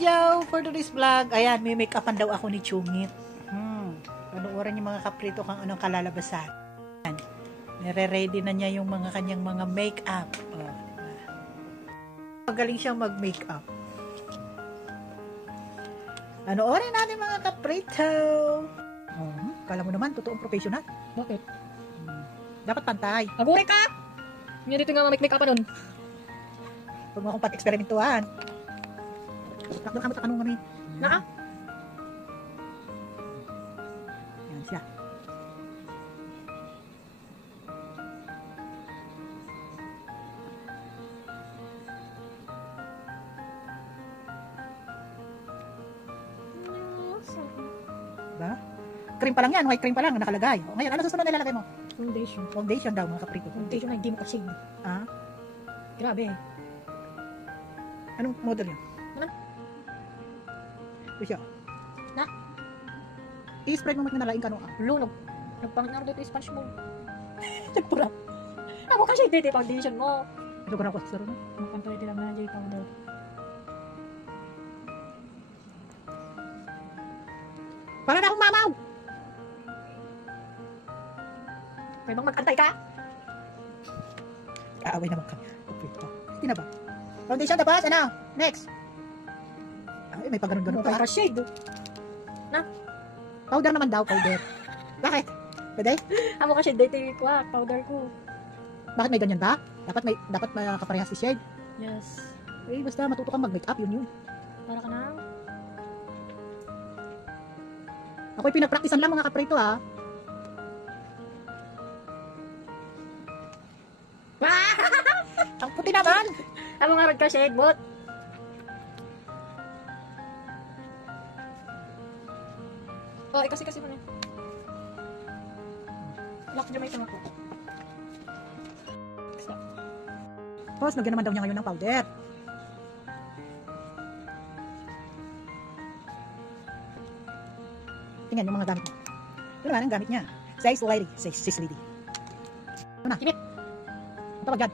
Yo, for today's vlog, ayan, may make-upan daw ako ni Chungit. Panoorin yung mga kaprito kung anong kalalabasan. Nire-ready na niya yung mga kanyang mga make-up. Magaling siyang mag-make-up. Panoorin natin mga kaprito. Kala mo naman, totoong professional. Bakit? Dapat pantay. Agure ka! Hindi dito nga make-up pa nun. Huwag mo akong pat-eksperimentuhan. Takdo ka mo takanong kami. Naa? Yan siya. Diba? Cream pa lang yan. White cream pa lang nakalagay. O, ngayon, ano susunod na ilalagay mo? Foundation. Foundation daw mga kaprito. Foundation na hindi mo kasing. Ah? Grabe. Anong model yun? Ano? Ito siya. Na? I-spread mo nalaing ka nung Lunog. Nagpangit na rin dito yung sponge mo. Nagpura. Ako kasi dito yung foundation mo. Ito ko na ako sa rin. Magpantay din naman na dito powder. Para na akong mamaw! May bang mag-antay ka? Kaaway naman kami. Hindi na ba? Foundation tapos, ano? Next! Ay, may pagganon-ganon May pa. shade. Na? Powder naman daw, powder. Bakit? Pwede? Ako kasi dito yung powder ko. Bakit may ganyan ba? Dapat makaparehas si shade. Yes. Eh, basta matuto kang mag-makeup, yun. Para ka na. Ako'y pinagpraktisan lang mga kaprito, ha? Ang puti naman! Ako nga rin ka shade, bot. Oh, kasi mo na. Lock dyan may tama ko. Tapos, lagyan naman daw niya ngayon ng powder. Tingnan yung mga gamit mo. Ito naman ang gamit niya. Size lady. Size lady. Ano na? Kimit. Ang tawag dyan?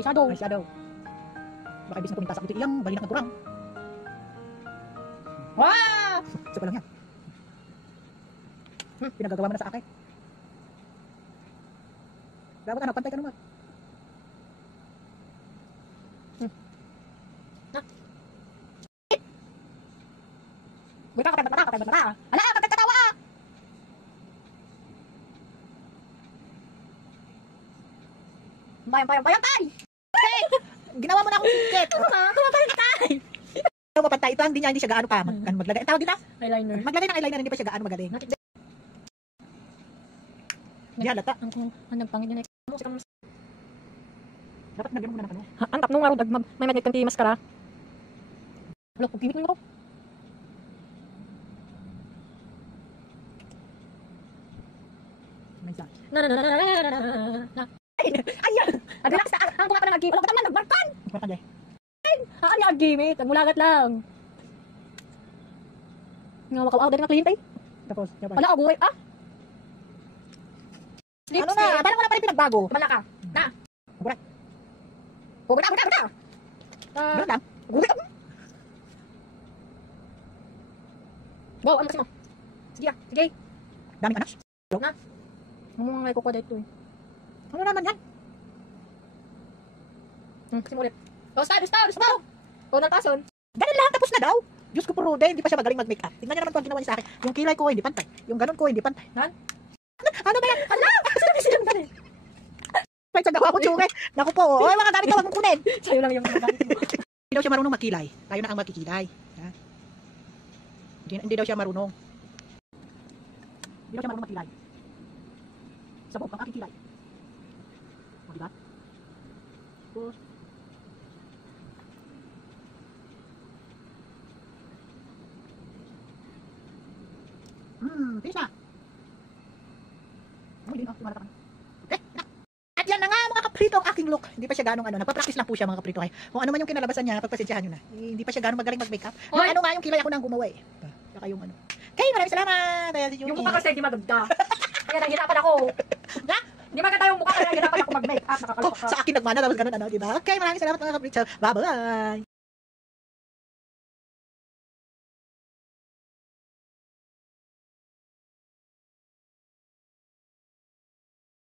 Eyeshadow. Eyeshadow. Baka ibig na pumintas ako dito. Iyang, bali na nagkurang. Wow! Isa pa lang yan. Pinagagawa mo na sa akin. Dapat ano, pantay ka naman. Buta ka, bata. Ala, katawa ah! Bayang tay! Ginawa mo na akong sikit. Kumapayang tay! Ano mapantay ito? Hindi siya gaano pa. Maglagay. Tawag dito? Eyeliner. Maglagay ng eyeliner, hindi pa siya gaano magaling. Di halata. Ang nagpangit yun eh. Dapat nagyan mo na ng ano. Ang tap nung araw, may magnet kang maskara. Wala, kung kimit mo ako. May isa. Ayan! Relax na! Ang buka pa ng agi. Wala ka naman, nagbarkan! Bakit eh? Haan niya agi, mate. Nagmulagat lang. Nga makaw dari nga kliyente eh. Tapos, yan pa. Wala, agure. Ah! Ano na? Parang wala pa rin pinagbago. Wala ka. Na! Agure. Agure na! Ganun lang. Agure! Wow, ano kasi mo? Sige ah, sige. Daming anas. Ang mga ngay kuko dito eh. Ano naman yan? Kasi mo ulit. Oh, stop! Oh, natason. Ganun lang, tapos na daw. Diyos ko po, Rude, hindi pa siya magaling mag-makeup. Tingnan niya naman kung ginawa niya sa akin. Yung kilay ko, hindi pantay. Yung ganun ko, hindi pantay. Han? Ano ba yan? Hala! Sinabi silang ba eh? May sagawa ko, Chungi. Naku po, oy, mga gamit ko, wag mong kunin. Sa'yo lang yung mga gamit mo. Hindi daw siya marunong magkilay. Tayo na ang magkikilay. Ha? Hindi daw siya marunong. Hindi daw siya marunong magkilay. Sabog ang aking kilay. O, diba? Tapos, finish na. Hindi na, tumala ka na. Okay, na. At yan na nga mga kaprito ang aking look. Hindi pa siya ganong ano, nagpa-practice lang po siya mga kaprito. Kung ano man yung kinalabasan niya, pagpasensyahan nyo na. Hindi pa siya ganong magaling mag-makeup. Yung ano nga yung kilay ako nang gumawa eh. Saka yung ano. Okay, maraming salamat. Yung mukha kasi di maganda. Kaya nahihirapan ako. Ha? Di maganda yung mukha kaya nahihirapan ako mag-make up. Sa akin nagmana, tapos ganun ano, diba? Okay, maraming salamat mga kaprito. Bye-bye.